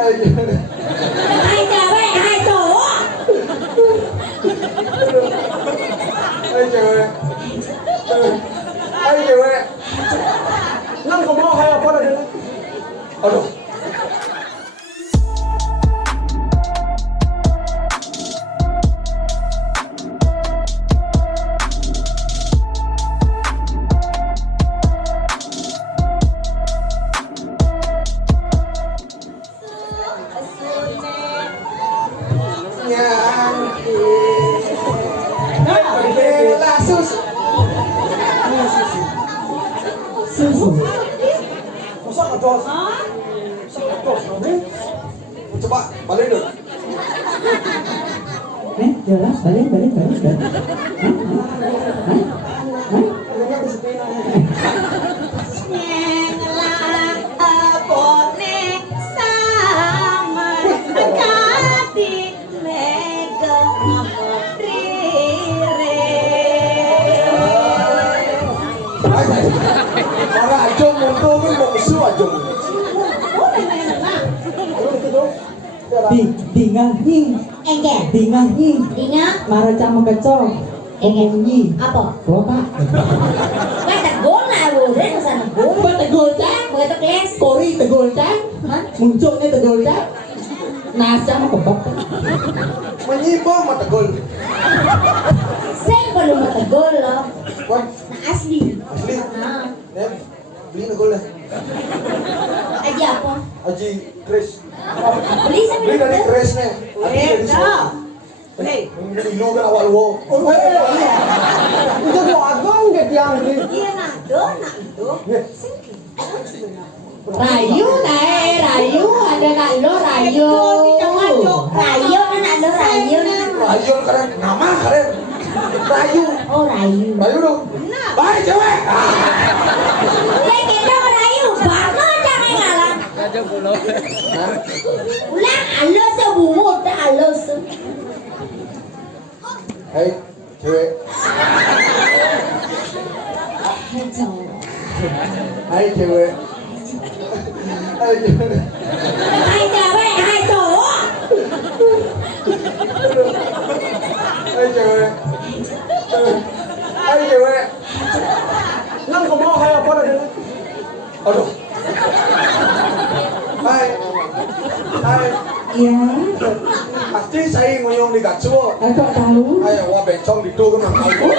Hai cewek, hai cowok. Hai cewek. Hai cewek. Nang kau mau hai apa dah? Aduh. Masa kados? Masa kados nabi? Coba balik dulu. Jelas, balik. Orang ajong muntul kan mau isu ajong. Dingahi, Engkel. dingahi, Dinga. marah cama kecok, omongi, Apa? bapak, Cái tegol lah, udah sana tegol. bapak tegol cak, Begitu kelas. kori tegol cak, Hah? munculnya tegol cak, nasa sama kebab, Menyibong mata gol. Saya kalau mau tegol loh. Wah, Nah asli. asli. Nah, Nem, beli gol lah. aja apa? Aji Chris. Beli sama Beli dari Chris nih. Aji dari sini. Hei, Beli lu kan awal lu. itu doa agong dia tiang ni. Iya nado. rayu nae, rayu, ada nak lo rayu, Rayo anak lo rayo. Rayu keren, nama keren. Rayu. Oh rayu. Rayu dong. Baik cewek. Saya kira rayu. Baru jangan ngalah. Ulang alo sebumut alo se. Hai cewek. Hai cewek. Hai cewek. Hai cewek, hai cowok. Hai cewek. Hai cewek. Nang kau mau hai apa dah? Aduh. Hai. Hai. iya, Pasti saya ngoyong di gacu. agak tahu, Ayo wah bencong di tuh kan tahu.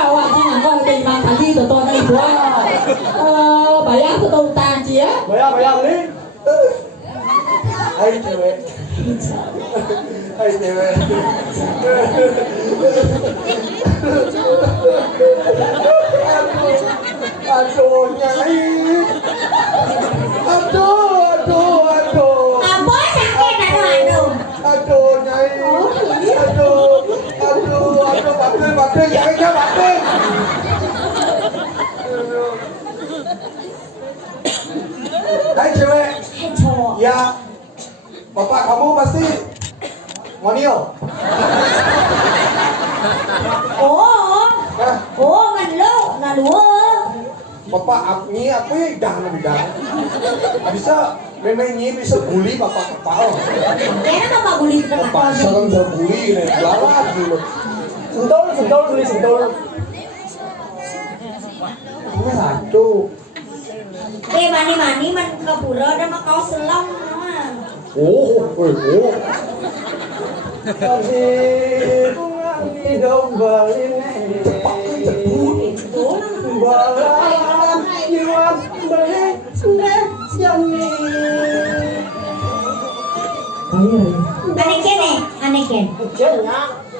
awak jangan kau terima tadi tonton ibu, bayar tuh utang cia, Bayar ni. Hai cewek. Hai cewek. Aduh nyai. Aduh. Apa sakit aduh. Aduh nyai. Aduh, batil, jangan batil. Hai cewek. Hai cowok. Ya, bapak kamu pasti ngonio. Oh, Nah, oh man lo, na dua. bapak ini apa ya jangan bidang. Bisa memang ini bisa bully bapak kepala. Kaya apa buli kita Bapak serang terbully nih, lalat dulu. Sentul beli sentul. Aduh. Mani man kapura dah makau selam. Oh. Tadi bunga di domba ini. Balam jiwa beli yang ni. bayar, Aneken. Kecilnya.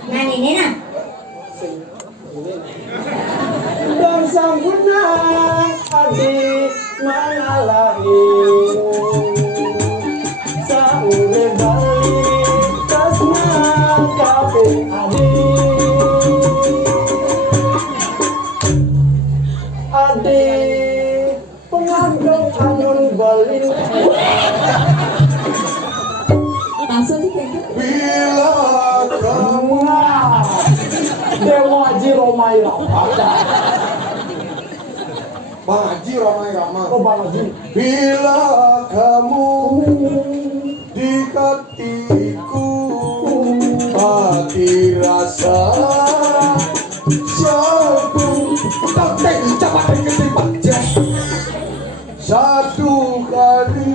Nani ni na. Dan sempurna hati mana lahir saule bali kasna kafe adi pengandung amun bali langsung dikengket, Bila kamu Dewa Haji Romai Rapata Bang Haji ramai-ramai. Oh, Bang Haji. Bila kamu dekatiku, hati rasa satu. Tenteng cepat ketimbang satu kali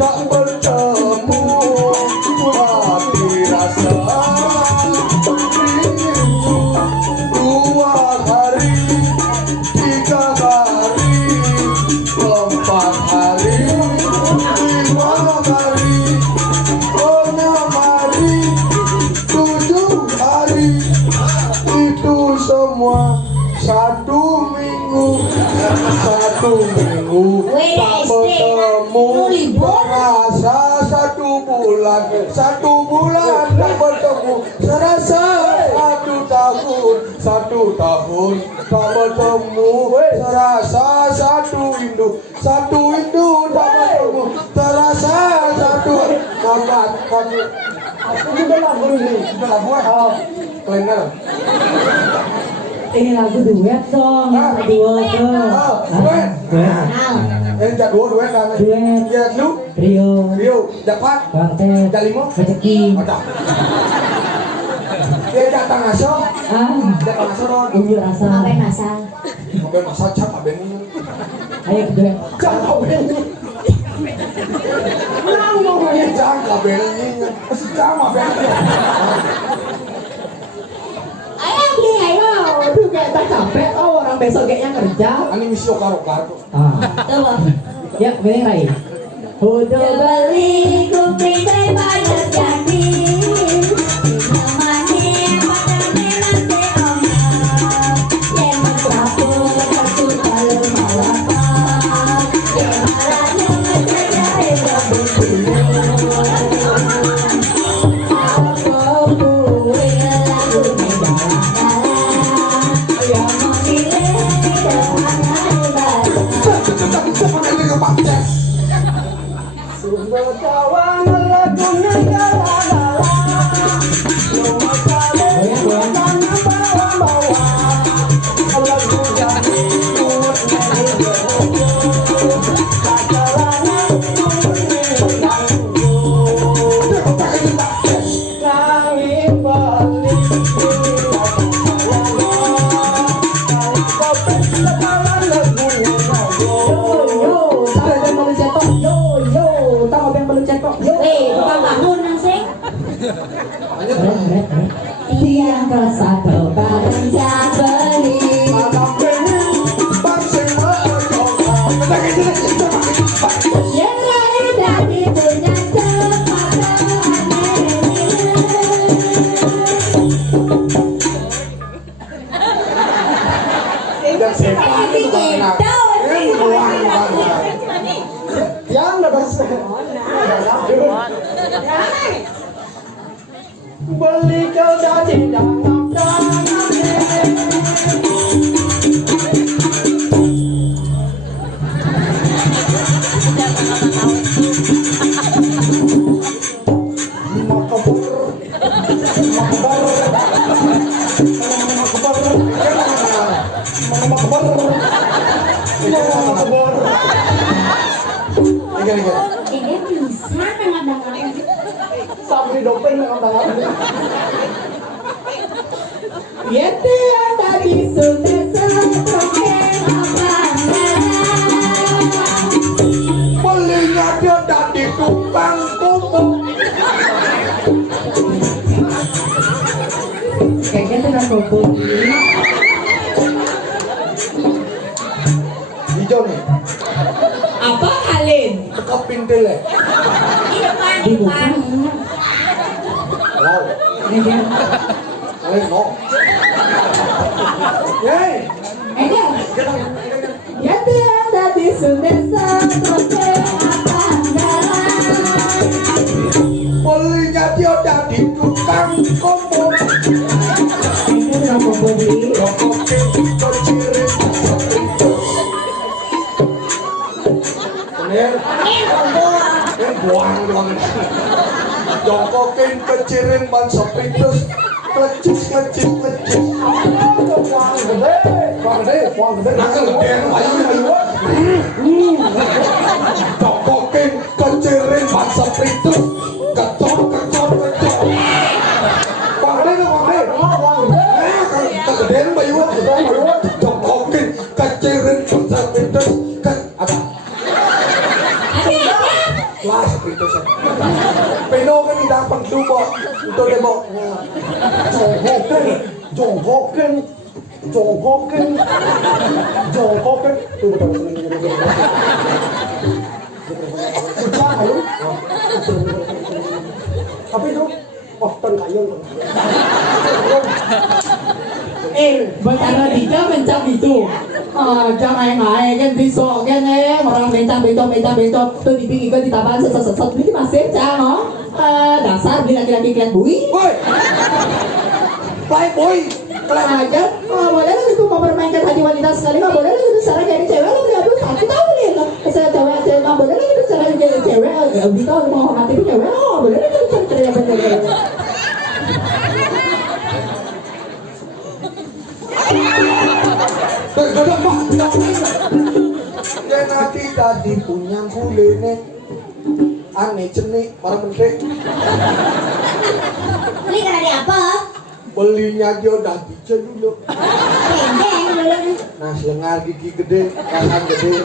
tak bertemu, hati rasa rindu. Dua hari, tiga hari, empat hari, lima hari, enam hari, 7 hari, itu semua 1 minggu. 1 minggu tak bertemu, merasa 1 bulan. 1 bulan tak bertemu, serasa 1 tahun. 1 tahun tak bertemu, serasa 1 hindu. 1 hindu tak bertemu, terasa 1 makan kamu. Aku juga lagu ini. Itu lagu apa? Cleaner. Ini lagu duet dong, duo tuh. Duet. Nah, Jadwal duet kan? Duet. Ya lu. Rio, Dapat. Bangtet, Jalimo. Rezeki. Ada. Dia datang aso. Datang aso dong. Unjuk rasa. ngapain masal? Oke masa cak abeng ini. Ayo duet. Cak abeng ini. Menang dong ini cak abeng ini. Masih cak abeng ini. Ayo beli ayo. Aduh kayak tak capek tau orang besok kayaknya kerja. Ini misi okar-okar tuh. Coba. Ya, pilih Rai. Udah Beli kuping teh banyak jadi. Namanya makannya nanti oma. Lemon kapur satu kalau malapa. Kemarahnya ngejaya rambut bulu. Aku punya lagu megala-gala. Yang mau pilih dengan hebat. Cepat ini ke Pak Cek. Sumber kawan lagu negara-negara. Nomor kali tanah bawa-bawa. Lagu jadi kuat dari jauh. Kacaranya mengganggu. Kami balik di kopi lebaran lagunya Tukang bangun nang sing. Tiang rasa bareng jabeli. Yang lain dari punya yang lepas beli kau dari dalam ini bisa dengar-dengar. sampai dopeng dengan tangan. Yete yang tadi sudah Belinya dia dari tukang kumpul. kayaknya dengan kumpul ini. Hijau nih, Apa Alin? tekap pintil ya. Di depan, Di depan. Wow, Ini dia. kalian no. Yey, Ayo. Yete yang tadi sudah belinya dia dari tukang kumpul. Ini dengan kumpul ini. Jokokin kecirin sepintus. Bener, buang doang. Jokokin kecirin ban sepintus. Kelecis. Buang gede. Bang Gede. Wang gede. Nah kegedean bayu cokokin kecirin bangsa Petrus kecok Wang gede tuh Wang gede. Wang gede. Kegedean bayu cokokin kecirin bangsa Petrus ada kelas Petrus Peno kan tidak perlu kok itu deh kok Jongkoken. Tuh betul. Sudah ayo. Tapi itu ton kayu. Bencana Dika mencam itu. Jangan main kan besok kan orang mencam beto tuh dipikir kan ditapan set ini masih cang dasar beli laki-laki kalian bui. woi playboy Aja, boleh lah itu mempermainkan hati wanita sekali, nggak boleh lah itu cara jadi cewek lo udah aduh aku tahu nih saya cewek nggak boleh lah itu cara jadi cewek, Dika mau hormati cewek, boleh lah itu cara yang benar. ya nanti tadi punya kulene aneh cenik para menteri Ini karena apa? belinya aja udah dice dulu Pendeng boleh. nah selengar gigi gede kanan gede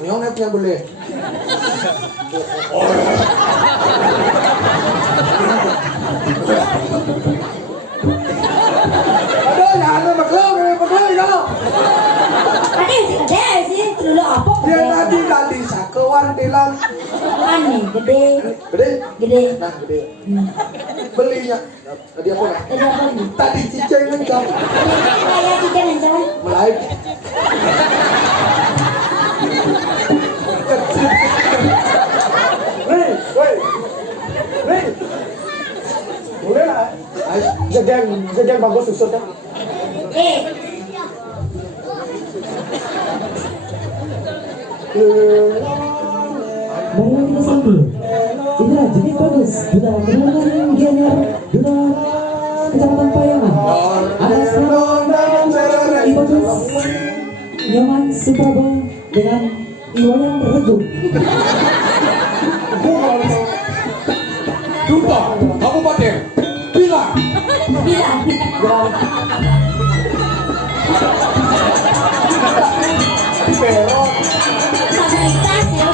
nyonetnya boleh aduh ya ada maklum kalau Tadi sih dulu apa? dia tadi sakewan bilang Aneh gede. gede nah gede belinya tadi apa nah Tadi apa nih? tadi ciceng mencam Kayak kita mencari. mulai Nih. Boleh lah. Jajan bagus susut kan. Baru kita sambil, inilah jenis bagus, sudah benar-benar Gianyar, sudah Kecamatan Payangan, ada Ibagus, Nyoman Suprabo dengan Iwayan Regung. Duta Kabupaten Bilang Bilang. Peron Fasilitas ya.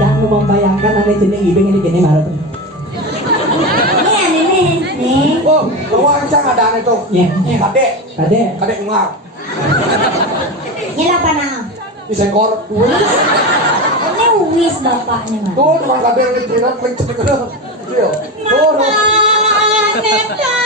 Jangan membayangkan ada jenis ibing ini gini marah. Ini aneh nih. oh bawang cang ada itu Ya, kadek Kade, enggak Ini apa nah? di sekor Ini wis bapaknya mah. tuh cuma kadek yang ditinak kencet ke iya tuh Neta.